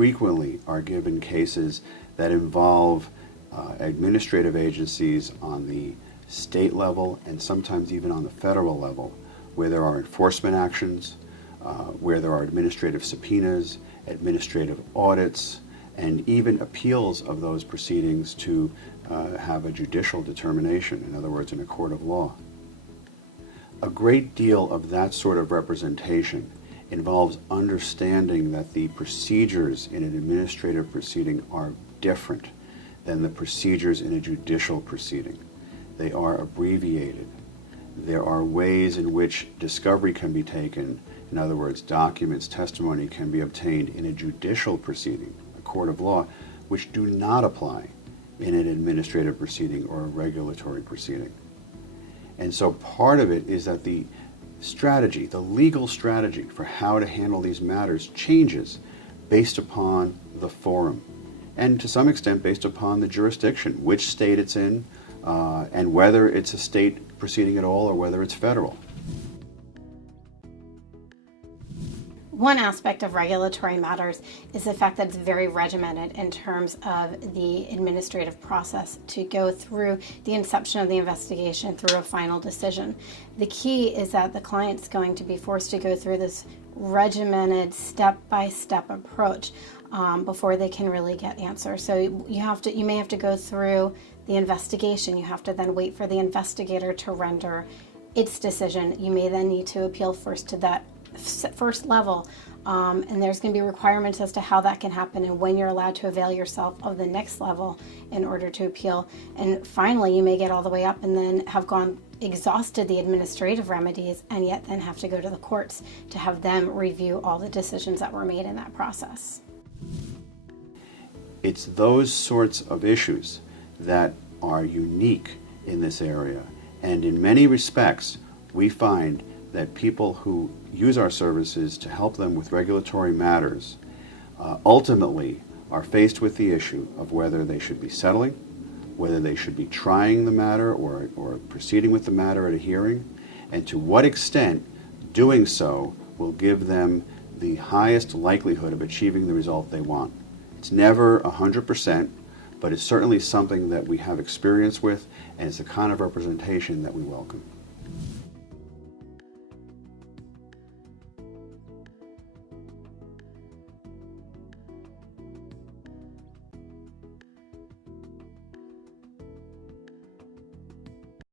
frequently are given cases that involve administrative agencies on the state level and sometimes even on the federal level, where there are enforcement actions, where there are administrative subpoenas, administrative audits, and even appeals of those proceedings to have a judicial determination, in other words, in a court of law. A great deal of that sort of representation involves understanding that the procedures in an administrative proceeding are different than the procedures in a judicial proceeding. They are abbreviated. There are ways in which discovery can be taken, in other words, documents, testimony can be obtained in a judicial proceeding, a court of law, which do not apply in an administrative proceeding or a regulatory proceeding. And so part of it is that the strategy, the legal strategy for how to handle these matters changes based upon the forum, and to some extent based upon the jurisdiction, which state it's in, and whether it's a state proceeding at all or whether it's federal. One aspect of regulatory matters is the fact that it's very regimented in terms of the administrative process to go through the inception of the investigation through a final decision. The key is that the client's going to be forced to go through this regimented step-by-step approach before they can really get answers. So you may have to go through the investigation. You have to then wait for the investigator to render its decision. You may then need to appeal first to that first level, and there's going to be requirements as to how that can happen and when you're allowed to avail yourself of the next level in order to appeal. And finally, you may get all the way up and then have exhausted the administrative remedies and yet then have to go to the courts to have them review all the decisions that were made in that process. It's those sorts of issues that are unique in this area, and in many respects we find that people who use our services to help them with regulatory matters ultimately are faced with the issue of whether they should be settling, whether they should be trying the matter or proceeding with the matter at a hearing, and to what extent doing so will give them the highest likelihood of achieving the result they want. It's never 100%, but it's certainly something that we have experience with, and it's the kind of representation that we welcome.